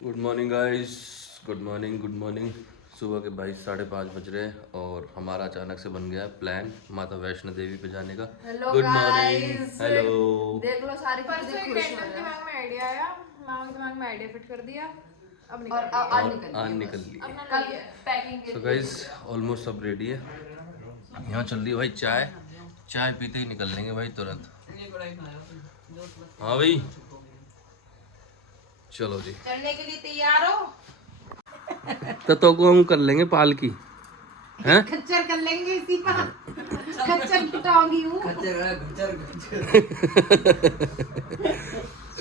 Good morning guys, good morning. सुबह के भाई 5:30 बज रहे हैं और हमारा अचानक से बन गया प्लान माता वैष्णो देवी पे जाने का। Good morning. हेलो। देख लो सारी परसों एक टेंडर दिमाग में आइडिया आया, मामा के दिमाग में आइडिया फिट कर दिया। अब निकल आज निकल ली। कल पैकिंग सो गाइस ऑलमोस्ट सब रेडी है। यहाँ चल रही है भाई चाय। चाय पीते ही निकल लेंगे भाई तुरंत। हाँ भाई चलो जी, चढ़ने के लिए तैयार हो? तो को हम कर लेंगे पालकी हैं। खच्चर कर लेंगे इसी का। खच्चर खिटाऊंगी हूँ।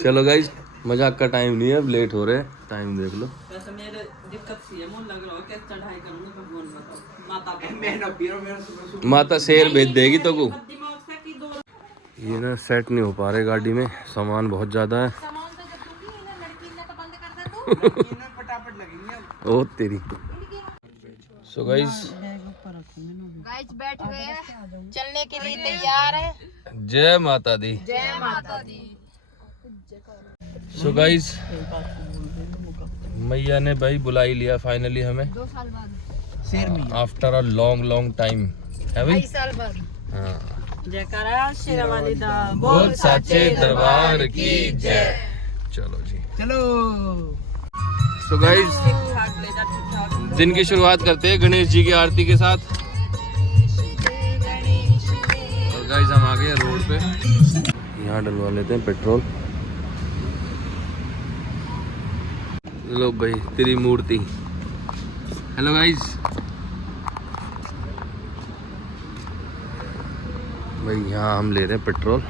चलो गाइस, मजाक का टाइम नहीं है, अब लेट हो रहे हैं। टाइम देख लो। वैसे मेरे दिक्कत सी है, मुझे लग रहा है कि चढ़ाई करूंगा भगवान बताओ माता पे। माता शेर भेज देगी तो को। दिमाग से कि दो ये ना सेट नहीं हो पा रहे गाड़ी में, सामान बहुत ज्यादा है। सामान तो जब दूंगी इन्हें लड़की ने तो बंद कर दे तू। फटाफट लगेंगे। ओ तेरी। सो गाइस गाइस बैठ गए हैं। चलने के लिए तैयार है। जय माता दी। जय माता दी। सो गाइस मैया ने भाई बुला ही लिया फाइनली हमें 2 साल बाद, आफ्टर अ लॉन्ग टाइम है भाई। 22 साल बाद। हाँ, जयकारा शेरावाली दा बोल सच्चे दरबार की जय। चलो जी चलो। सो गाइस ठीक ठाक ले जा, ठीक ठाक। दिन की शुरुआत करते हैं गणेश जी की आरती के साथ। और गाइस हम आ गए रोड पे, यहाँ डलवा लेते हैं पेट्रोल। लो भाई तेरी मूर्ति। हेलो गाइस, भाई यहाँ हम ले रहे हैं पेट्रोल।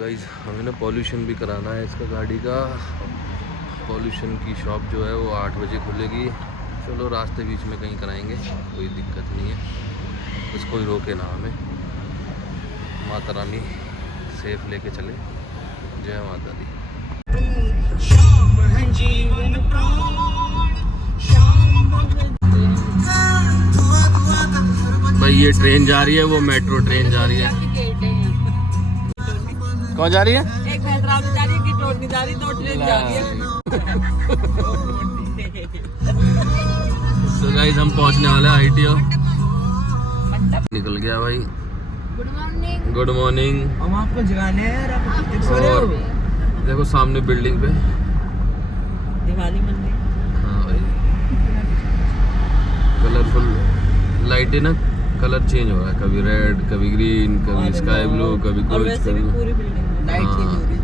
गाइस हमें ना पॉल्यूशन भी कराना है इसका गाड़ी का। पॉल्यूशन की शॉप जो है वो 8 बजे खुलेगी। चलो रास्ते बीच में कहीं कराएंगे, कोई दिक्कत नहीं है, बस कोई रोके ना हमें। माता रानी सेफ लेके चले। जय माता दी। भाई ये ट्रेन जा रही है, वो मेट्रो ट्रेन जा रही है। कौन जा रही है? एक हैदराबाद जा रही है, कि टोटनी जा रही है, दो ट्रेन जा रही है। So guys, हम पहुंचने वाले हैं ITO। निकल गया भाई। Good morning. Good morning. हम आपको जगाने हैं और देखो सामने बिल्डिंग पे दिवाली मंदिर। हाँ भाई, कलरफुल लाइट है ना, कलर चेंज हो रहा है, कभी रेड, कभी ग्रीन, कभी स्काई ब्लू, कभी और कुछ, वैसे भी कभी पूरी बिल्डिंग लाइट हाँ। चेंज हो रही है।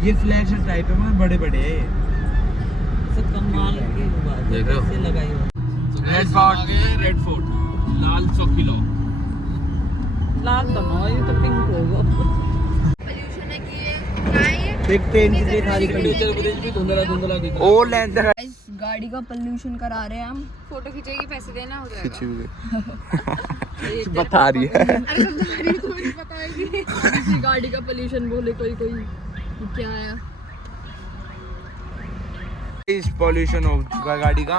ये फ्लैश टाइप है, बड़े बड़े सब कमाल की बात है। देखो। कैसे लगाई हो? रेड फोर्ट, रेड फोर्ट, लाल चौकीला। लाल तो ना, ये तो पिंक होगा। पोल्यूशन है कि ये क्या है ये? एक ट्रेन की देख रही है, धुंधला दिख रहा है। ओ लेंस गाइस गाड़ी का पोल्यूशन करा रहे हैं हम। फोटो खींचेगी, पैसे देना हो जाएगा। बता रही है। अरे सब गाड़ी को नहीं पता है कि किसी गाड़ी का पोल्यूशन बोले कोई ये क्या है। इस पॉल्यूशन हो चुका है गाड़ी का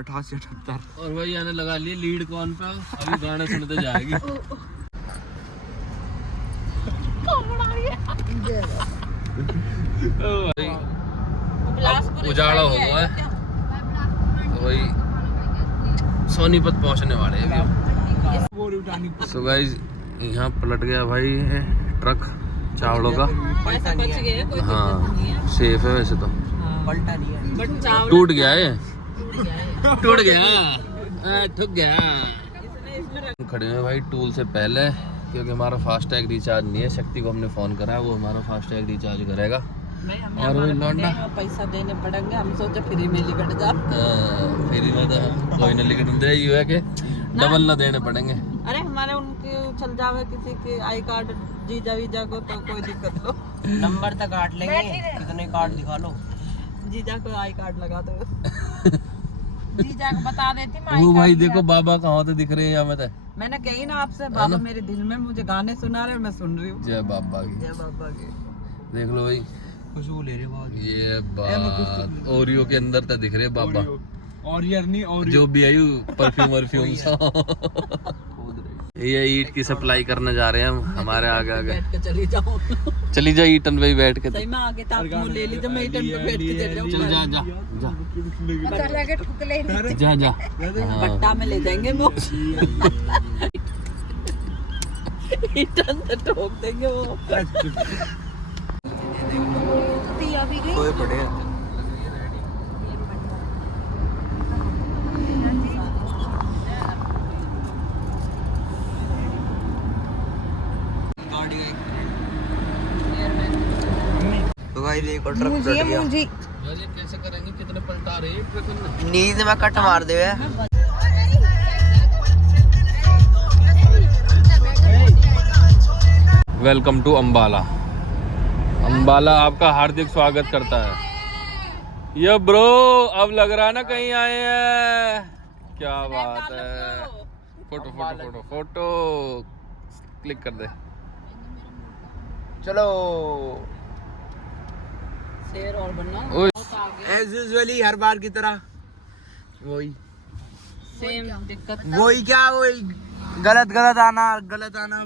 88-78। और भाई आने लगा लिए लीड कौन पे, अभी गाना सुनते जाएगी। ओ भाई अब उजाला हो गया है तो भाई सोनीपत पहुंचने वाले हैं अभी। सो गाइस यहाँ पलट गया भाई है ट्रक चावलों का। पैसा बच गया, कोई हाँ सेफ है वैसे तो। पलटा नहीं है, बट चावल टूट गया है, टूट गया, ठुक गया। हम खड़े हैं भाई टूल से पहले, क्योंकि हमारा फास्टैग रिचार्ज नहीं है। शक्ति को हमने फोन करा है, वो हमारा फास्टैग रिचार्ज करेगा। और वो लौंडा पैसा देने पड़ेंगे, हम सोचे फ्री में लिकट जा। फिर मैं तो कोई ना लिखट दे ही है कि डबल ना देने पड़ेंगे। अरे हमारे उनके चल जावे किसी के आई कार्ड जीजा वीजा को तो कोई दिक्कत लो, नंबर तक काट लेंगे, कितने कार्ड दिखा लो, जीजा को आई कार्ड लगा दो। जीजा को बता देती मैं। वो भाई देखो बाबा कहाँ होते दिख रहे हैं यहाँ में तो। मैंने कही ना आपसे, बाबा मेरे दिल में मुझे गाने सुना रहे, मैं सुन रही हूँ। जय बाबा की। जय बाबा के। देख लो भाई खुशबू ले रहे बहुत। ये बात ओरियो के अंदर तो दिख रहे बाबा। और यार नहीं, और जो भी आयु परफ्यूम सा। ये ईट की सप्लाई करने जा रहे हैं हम, हमारे आगे आगे। बैठ के चली जाओ। चली जा ईटन पे बैठ के। सही में आगे ताप मुंह ले ली तो मैं इटन पे बैठ के चल जाऊं। चल जा जा जा जा जा। पट्टा में ले जाएंगे वो। इटन से ठोक देंगे वो। कोई पड़े हैं। तो भाई देखो ट्रक पलट गया। यार ये कैसे करेंगे, कितने पलटा रहे हैं ट्रक में। नींद में कट मार दे। Welcome to Ambala. अम्बाला आपका हार्दिक स्वागत करता है। ये ब्रो अब लग रहा है ना कहीं आए हैं। क्या बात है। Photo photo photo photo click कर दे। चलो शेर और बनना। एज यूजुअली हर बार की तरह वही सेम दिक्कत। वही क्या वही गलत आना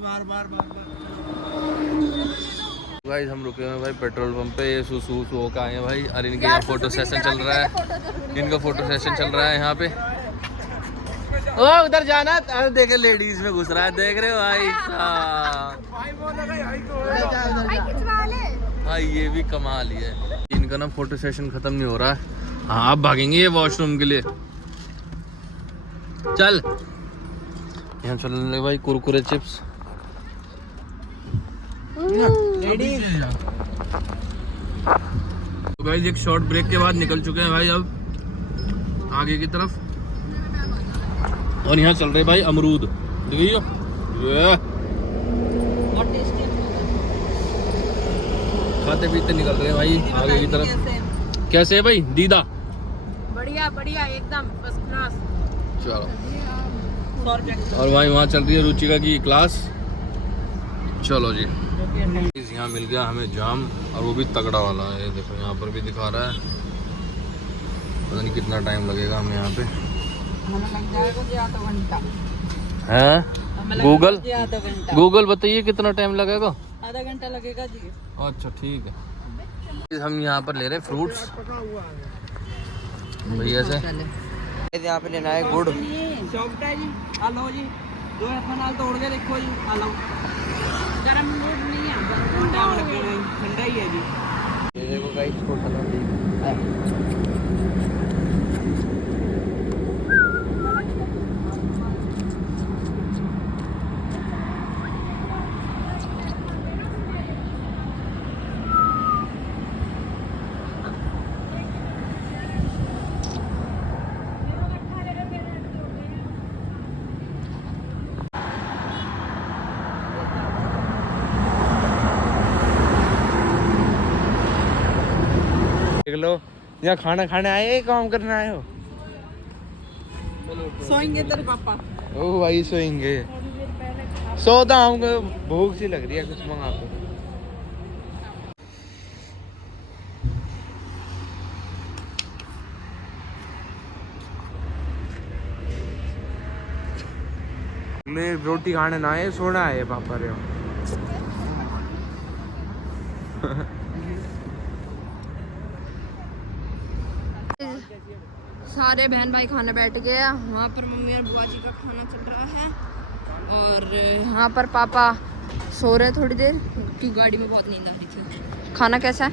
बार बार। गाइस हम रुके हुए भाई पेट्रोल पंप पे। ये सुसु होकर आए हैं भाई। और इनके यहाँ फोटो सेशन चल रहा है। इनका फोटो सेशन चल रहा है यहाँ पे। ओ उधर जाना। अरे देखे लेडीज में घुस रहा है, देख रहे हो भाई साहब। भाई ये भी कमाल ही है। इनका ना फोटो सेशन खत्म नहीं हो रहा है। हाँ आप भागेंगे ये वॉशरूम के लिए। चल यहाँ चलने लगे भाई कुरकुरे चिप्स। तो गाइस एक शॉर्ट ब्रेक के बाद निकल चुके हैं भाई अब आगे की तरफ। और यहाँ चल रहे भाई अमरूद। देखिए खाते पीते निकल रहे हैं भाई आगे की तरफ। कैसे है भाई दीदा? बढ़िया बढ़िया एकदम फर्स्ट क्लास। चलो और भाई वहाँ चल रही है रुचिका की क्लास। चलो जी यहाँ मिल गया हमें जाम, और वो भी तगड़ा वाला है। ये देखो यहाँ पर भी दिखा रहा है। पता नहीं कितना टाइम लगेगा हमें यहाँ पे। हमें लग जाएगा जी आधा घंटा। हैं गूगल बताइए कितना टाइम लगेगा? आधा घंटा लगेगा जी। अच्छा ठीक है। हम यहाँ पर ले रहे हैं फ्रूट्स भैया से। यहाँ पे लेना है गुड़। चौकटा जी आलो जी 2 हाथ तोड़ के देखो जी। आलो गरम गुड़ नहीं है, टाइम लगेगा, ठंडा ही है जी। ये देखो गाइस टोटल देख लो। यहाँ खाना खाने आए हैं, काम करने आए हो? सोएंगे तेरे पापा। ओ भाई सोएंगे। सोता हमको भूख सी लग रही है, कुछ मंगा दो। मैं रोटी खाने ना आए, सोना है पापा रे। सारे बहन भाई खाने बैठ गए। वहाँ पर मम्मी और बुआ जी का खाना चल रहा है, और यहाँ पर पापा सो रहे थोड़ी देर क्योंकि गाड़ी में बहुत नींद आ रही थी। खाना कैसा है?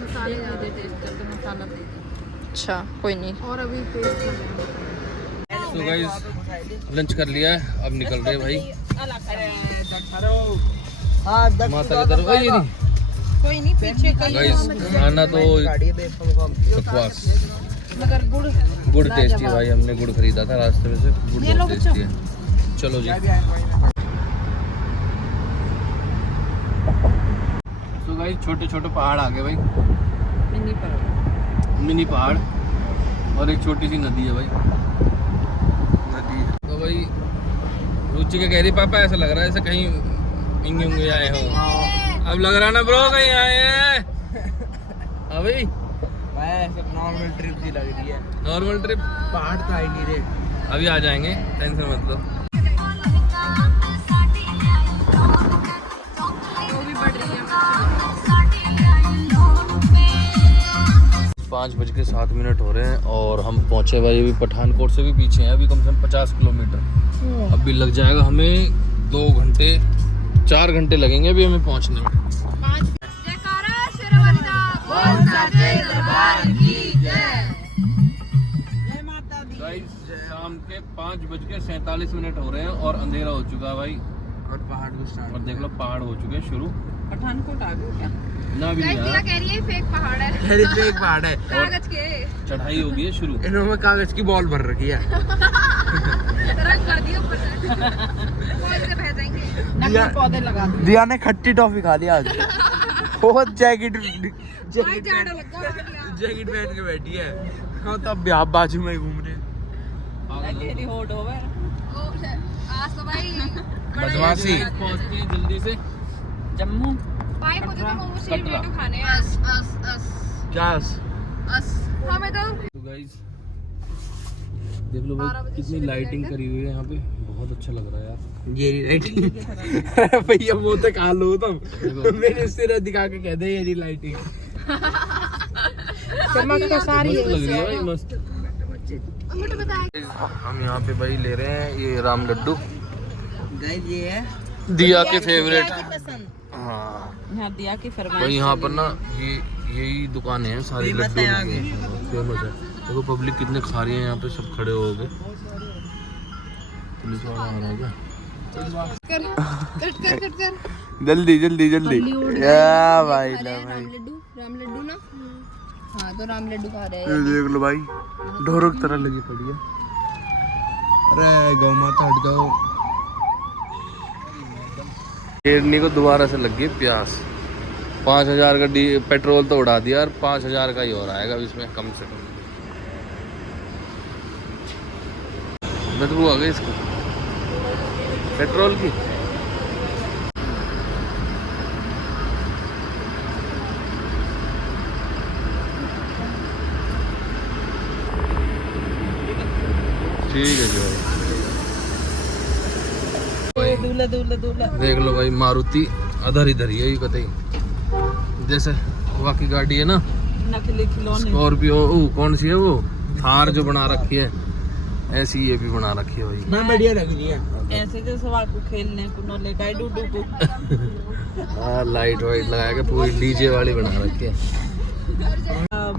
मसाले ज़्यादा टेस्ट करके मसाला दे दे। अच्छा कोई नहीं। और अभी पेस्ट कर रहे हैं। तो गाइस लंच कर लिया है, अब निकल रहे भाई। माता की तरफ नहीं कोई नहीं पीछे गाइस खाना तो बकवास, मगर गुड़ टेस्टी है भाई। हमने गुड़ खरीदा था रास्ते में से, गुड़ बहुत टेस्टी है। चलो जी। तो गाइस छोटे छोटे पहाड़ आ गए भाई, मिनी पहाड़, और एक छोटी सी नदी है भाई। नदी तो भाई रुचि के कह रही पापा ऐसा लग रहा है जैसे कहीं इंगे उंगे आए हो। अब लग रहा है ना ब्रो कहीं आए हैं। हाँ भाई नॉर्मल ट्रिप सी लग रही है। नॉर्मल ट्रिप, पहाड़ तो आई नहीं रे। अभी आ जाएंगे, टेंशन मत लो। 5:07 हो रहे हैं और हम पहुँचे भाई अभी पठानकोट से भी पीछे हैं, अभी कम से कम 50 किलोमीटर। अभी लग जाएगा हमें 2 घंटे 4 घंटे लगेंगे अभी हमें पहुँचने में। शाम के 5:47 हो रहे हैं और अंधेरा हो चुका है भाई, और पहाड़ को स्टार्ट और देख लो पहाड़ हो चुके हैं शुरू। पठानकोट आ गए क्या? ना भी नहीं आया। कह रही है फेक पहाड़ है, एक पहाड़ है, कागज के चढ़ाई हो गई है शुरू। इन्होंने कागज की बॉल भर रखी है। रंग कर दिया ऊपर से। कौन से बह जाएंगे। नकली पौधे लगा दिए। दिया ने खट्टी टॉफी खा लिया आज। वो जैकेट जाड़ा लगा जैकेट पहन के बैठी है। हाँ तब भी आप बाजू में घूम रहे हैं। तेरी होड़ होवे। आज तो भाई बदमाशी। पहुंचते हैं जल्दी से जम्मू। भाई मुझे तो मोमोज कटरा। खाने हैं। क्या हमें तो तो गाइस देख लो भाई कितनी लाइटिंग करी हुई है यहाँ पे, बहुत अच्छा लग रहा है यार। ये लाइटिंग भैया वो तो खा लो तुम, मेरे सिर दिखा के कह दे ये लाइटिंग चमक तो सारी मस्त लग रही है भाई, मस्त। मुझे बताया हम यहाँ पे भाई ले रहे हैं ये राम लड्डू, गाइस ये है दिया के फेवरेट। पसंद। हाँ यहाँ दिया की फरमाइश। भाई यहाँ पर ना ये यही दुकानें हैं सारी फेमस लड्डू है यहाँ की। फेमस है। देखो पब्लिक कितने खा रही है यहाँ पे, सब खड़े हो गए। पुलिस वाला आ रहा है क्या? कर जल्दी जल्दी जल्दी या भाई ला भाई राम लड्डू ना। हाँ तो राम लड्डू खा रहे ये देख लो भाई ढोरक तरह लगी पड़ी है। अरे गौ माता हट जाओ। शेरनी को दोबारा से लग गई प्यास। 5000 का पेट्रोल तो उड़ा दिया और 5000 का ही और आएगा अब इसमें कम से कम। बदबू आ गई इसको पेट्रोल की। ठीक है जी भाई। दूल्हा दूल्हा दूल्हा। देख लो भाई मारुति अधर इधर ही है, कतई जैसे बाकी गाड़ी है ना नकली खिलौने। स्कॉर्पियो कौन सी है वो थार जो बना रखी है, ऐसी ये भी बना रखी है भाई। ना बढ़िया लग रही है ऐसे जो सवार को खेलने को न ले गए डूडू को। हाँ लाइट वाइट लगा के पूरी डीजे वाली बना रखी है।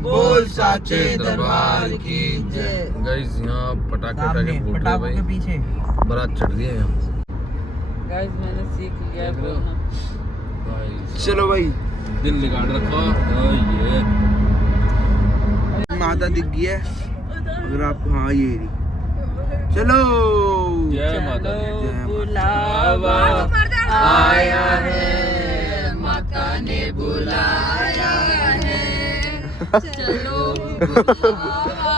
बोल साचे दरबार की जय। गाइस यहाँ पटाखे वटाखे फूट रहे पटाखों के भाई, पीछे बारात चढ़ गई है यहाँ। गाइस मैंने सीख लिया है बोलना। भाई चलो भाई दिल निकाल रखा ये माता दिख गई है अगर आपको। हाँ ये रही। चलो जय माता दी। चलो बुलावा आया है, माता ने बुलाया है। चलो बुलावा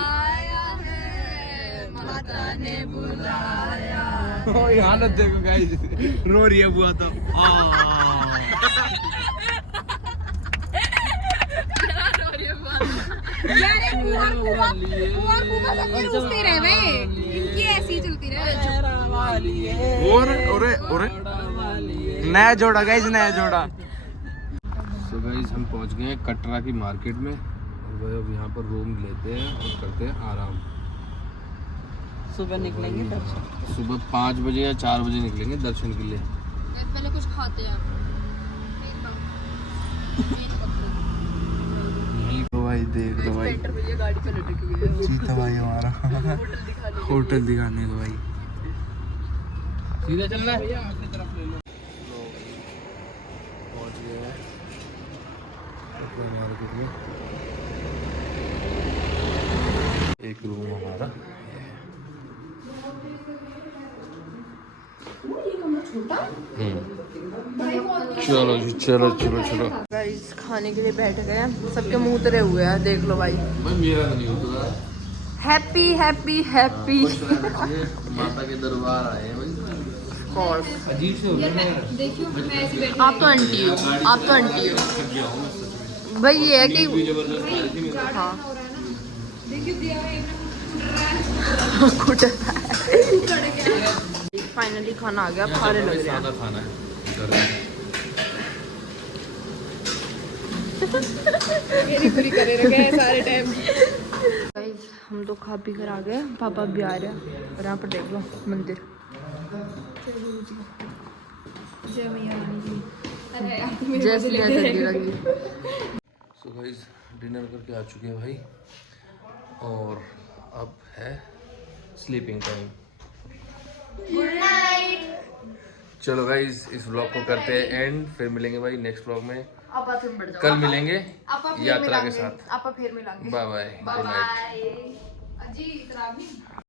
आया है, माता ने बुलाया। ओ ये हालत देखो गाइस, रो रही है बुआ तो। यार बुआ पूछते रहे भाई, इनकी ऐसी चलती रहे। और नया जोड़ा गाइस, नया जोड़ा। सो गाइस हम पहुंच गए हैं कटरा की मार्केट में और भाई अब यहाँ पर रूम लेते हैं और करते हैं आराम। सुबह निकलेंगे दर्शन। सुबह 5 बजे या 4 बजे निकलेंगे दर्शन के लिए। पहले कुछ खाते हैं। तो भाई देख लो भाई गाड़ी पे लटक गई है। चीता भाई हमारा होटल दिखाने को भाई। सीधा चलना है पहुंच गए हैं कटरा मार्केट में। एक रूम हमारा चलो जी चलो चलो चलो। गाइस खाने के लिए बैठ गए हैं, सबके मुंह उतरे हुए हैं, देख लो भाई। भाई मेरा तो नहीं होता। Happy happy happy. माता के दरबार आए हैं भाई। अजीब से हो गया। आप तो आंटी हो, आप तो आंटी हो भाई। ये है कि हाँ फाइनली खाना आ गया, खाने लग रहे हैं। सादा खाना है। मेरी पूरी करे रखे सारे टाइम। गाइस हम तो खा पी कर आ गए, पापा भी आ रहे हैं और यहाँ पर देख लो मंदिर। जय मैया रानी की। अरे यार जैसे जैसे लगी। सो गाइस डिनर करके आ चुके हैं भाई और अब है स्लीपिंग टाइम। Good night. चलो गाइस इस व्लॉग को करते हैं एंड, फिर मिलेंगे भाई नेक्स्ट व्लॉग में। कल मिलेंगे यात्रा के साथ। आप फिर मिलांगे। Bye bye, good night. अजी खराब नहीं।